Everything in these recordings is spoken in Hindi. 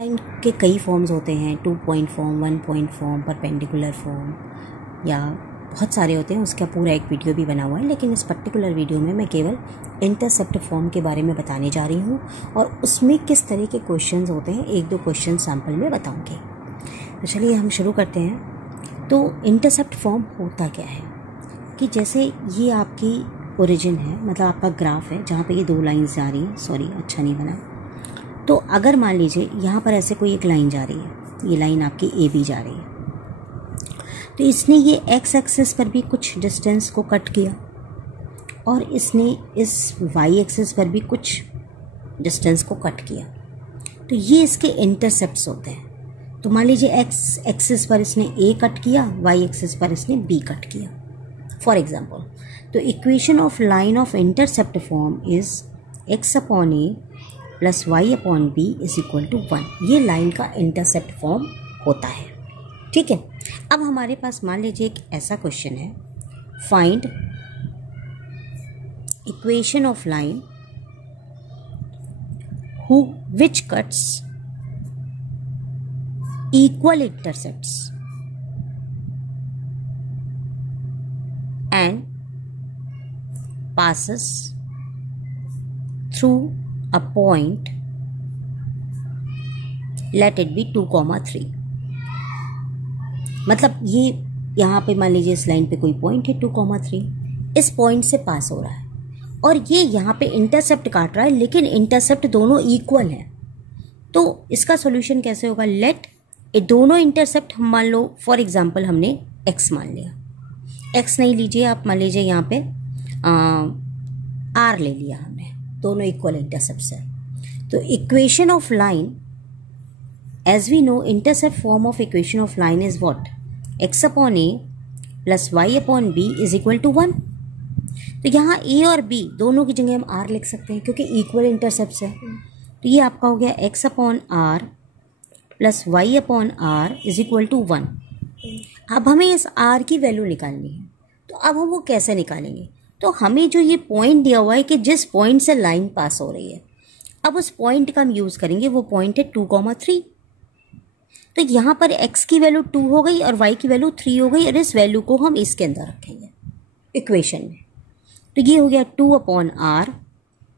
लाइन के कई फॉर्म्स होते हैं, 2 point form, 1 point form, perpendicular form, या बहुत सारे होते हैं। उसका पूरा एक वीडियो भी बना हुआ है, लेकिन इस पर्टिकुलर वीडियो में मैं केवल इंटरसेप्ट फॉर्म के बारे में बताने जा रही हूँ और उसमें किस तरह के क्वेश्चंस होते हैं, एक दो क्वेश्चन सैम्पल में बताऊँगी। तो चलिए हम शुरू करते हैं। तो इंटरसेप्ट फॉर्म होता क्या है कि जैसे ये आपकी ओरिजिन है, मतलब आपका ग्राफ है जहाँ पे ये दो लाइंस जा रही हैं। सॉरी, अच्छा नहीं बना। तो अगर मान लीजिए यहाँ पर ऐसे कोई एक लाइन जा रही है, ये लाइन आपकी ए बी जा रही है, तो इसने ये एक्स एक्सिस पर भी कुछ डिस्टेंस को कट किया और इसने इस वाई एक्सिस पर भी कुछ डिस्टेंस को कट किया। तो ये इसके इंटरसेप्ट्स होते हैं। तो मान लीजिए एक्स एक्सिस पर इसने ए कट किया, वाई एक्सिस पर इसने बी कट किया फॉर एग्जाम्पल। तो equation of line of intercept form is X upon A plus Y upon B is equal to 1। ये लाइन का इंटरसेप्ट फॉर्म होता है। ठीक है, अब हमारे पास मान लीजिए एक ऐसा क्वेश्चन है, find equation of line who which cuts equal intercepts and passes through a point, let it be 2,3। मतलब ये यहाँ पे मान लीजिए इस लाइन पे कोई पॉइंट है 2,3, इस पॉइंट से पास हो रहा है और ये यहाँ पे इंटरसेप्ट काट रहा है, लेकिन इंटरसेप्ट दोनों इक्वल हैं। तो इसका सॉल्यूशन कैसे होगा? लेट ये दोनों इंटरसेप्ट हम मान लो, फॉर एग्जांपल हमने x मान लिया, x नहीं लीजिए आप, मान लीजिए यहाँ पे r ले लिया हमने, दोनों इक्वल इंटरसेप्ट्स है। तो equation of line, as we know intercept form of equation of line is what? x upon A plus Y upon B is equal to 1। तो यहाँ a और b दोनों की जगह हम r लिख सकते हैं क्योंकि इक्वल इंटरसेप्ट्स है। तो ये आपका हो गया x upon r plus Y upon r is equal to 1। अब हमें इस r की वैल्यू निकालनी है। तो अब हम वो कैसे निकालेंगे? तो हमें जो ये पॉइंट दिया हुआ है कि जिस पॉइंट से लाइन पास हो रही है, अब उस पॉइंट का हम यूज़ करेंगे। वो पॉइंट है 2,3। तो यहाँ पर x की वैल्यू 2 हो गई और y की वैल्यू 3 हो गई और इस वैल्यू को हम इसके अंदर रखेंगे इक्वेशन में। तो ये हो गया 2 upon R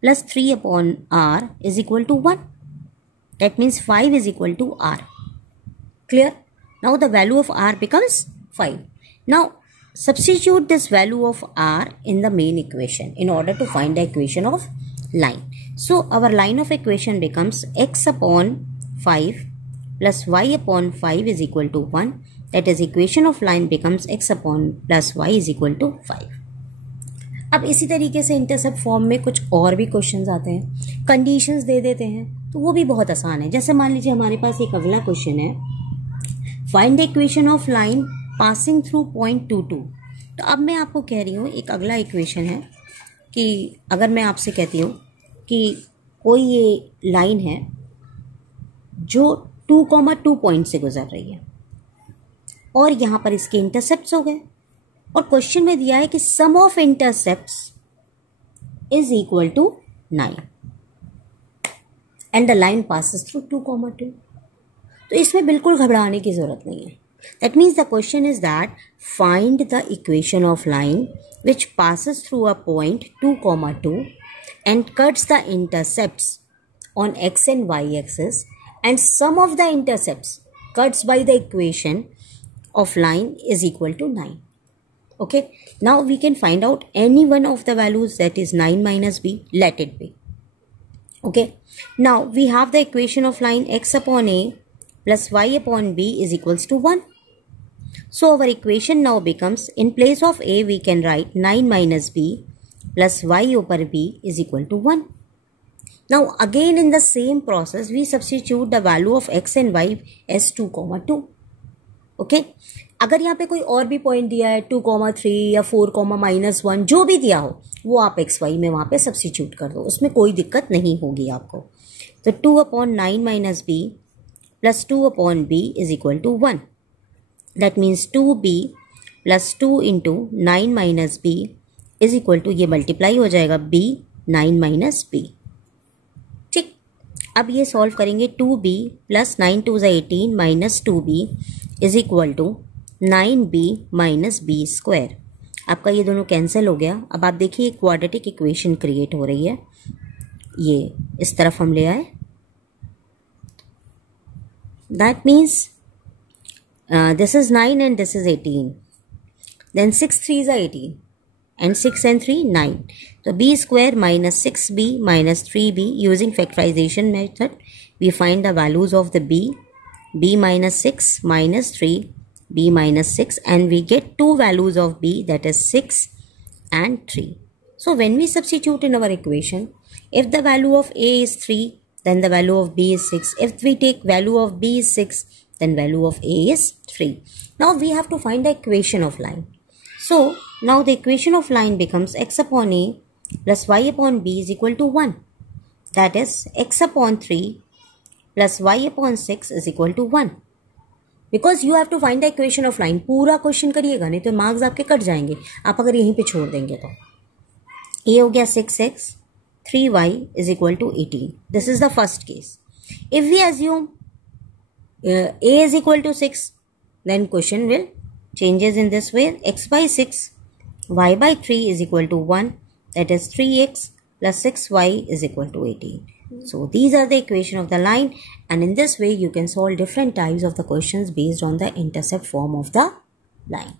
plus 3 upon R is equal to 1। That means 5 is equal to R. Clear? Now the value of r becomes 5. Now substitute this value of r in the main equation in order to find the equation of line. So our line of equation becomes x upon 5 plus y upon 5 is equal to 1. That is, equation of line becomes x upon plus y is equal to 5. अब इसी तरीके से इंटरसेप्ट फॉर्म में कुछ और भी क्वेश्चंस आते हैं, कंडीशंस दे देते हैं, तो वो भी बहुत आसान है। जैसे मान लीजिए हमारे पास एक अगला क्वेश्चन है, find the equation of line passing through point 2, 2। तो अब मैं आपको कह रही हूँ एक अगला इक्वेशन है कि अगर मैं आपसे कहती हूँ कि कोई ये लाइन है जो 2,2 पॉइंट से गुजर रही है और यहाँ पर इसके इंटरसेप्ट्स हो गए और क्वेश्चन में दिया है कि sum of intercepts is equal to 9 and the line passes through 2,2। तो इसमें बिल्कुल घबराने की जरूरत नहीं है। That means the question is that find the equation of line which passes through a point 2,2 and cuts the intercepts on x and y axis, and sum of the intercepts cuts by the equation of line is equal to 9. Okay, now we can find out any one of the values, that is 9 minus b, let it be. Okay, now we have the equation of line x upon a plus y upon b is equals to 1. So our equation now becomes, in place of a we can write 9 minus b plus y over b is equal to 1. Now again in the same process we substitute the value of x and y as 2,2. Okay, अगर यहाँ पे कोई और भी पॉइंट दिया है 2,3 या 4,-1, जो भी दिया हो वो आप एक्स वाई में वहाँ पे सब्सिट्यूट कर दो, उसमें कोई दिक्कत नहीं होगी आपको। तो 2 upon 9 minus B plus 2 upon B is equal to 1। That means 2b plus 2 into 9 minus b is equal to, ये मल्टीप्लाई हो जाएगा b 9 minus b। ठीक, अब ये सॉल्व करेंगे 2b plus 9 2 18 minus 2b is equal to 9b minus B square. आपका ये दोनों कैंसिल हो गया। अब आप देखिए क्वाड्रेटिक इक्वेशन क्रिएट हो रही है, ये इस तरफ हम ले आए। That means this is 9 and this is 18. Then 6 3s are 18 and 6 and 3 9. So b square minus 6b minus 3b, using factorization method we find the values of the b minus 6 minus 3, b minus 6, and we get two values of b, that is 6 and 3. So when we substitute in our equation, if the value of a is 3, then the value of b is 6. If we take value of b is 6, then value of a is 3. Now we have to find the equation of line. So now the equation of line becomes x upon a plus y upon b is equal to 1. That is x upon 3 plus y upon 6 is equal to 1. Because you have to find the equation of line. पूरा क्वेश्चन करिएगा, नहीं तो मार्क्स आपके कट जाएंगे आप अगर यहीं पे छोड़ देंगे तो। ये हो गया 6x, 3y is equal to 18. This is the first case. If we assume a is equal to 6, then question will changes in this way. X by 6, y by 3 is equal to 1, that is 3x plus 6y is equal to 18. So these are the equation of the line, and in this way you can solve different types of the questions based on the intercept form of the line.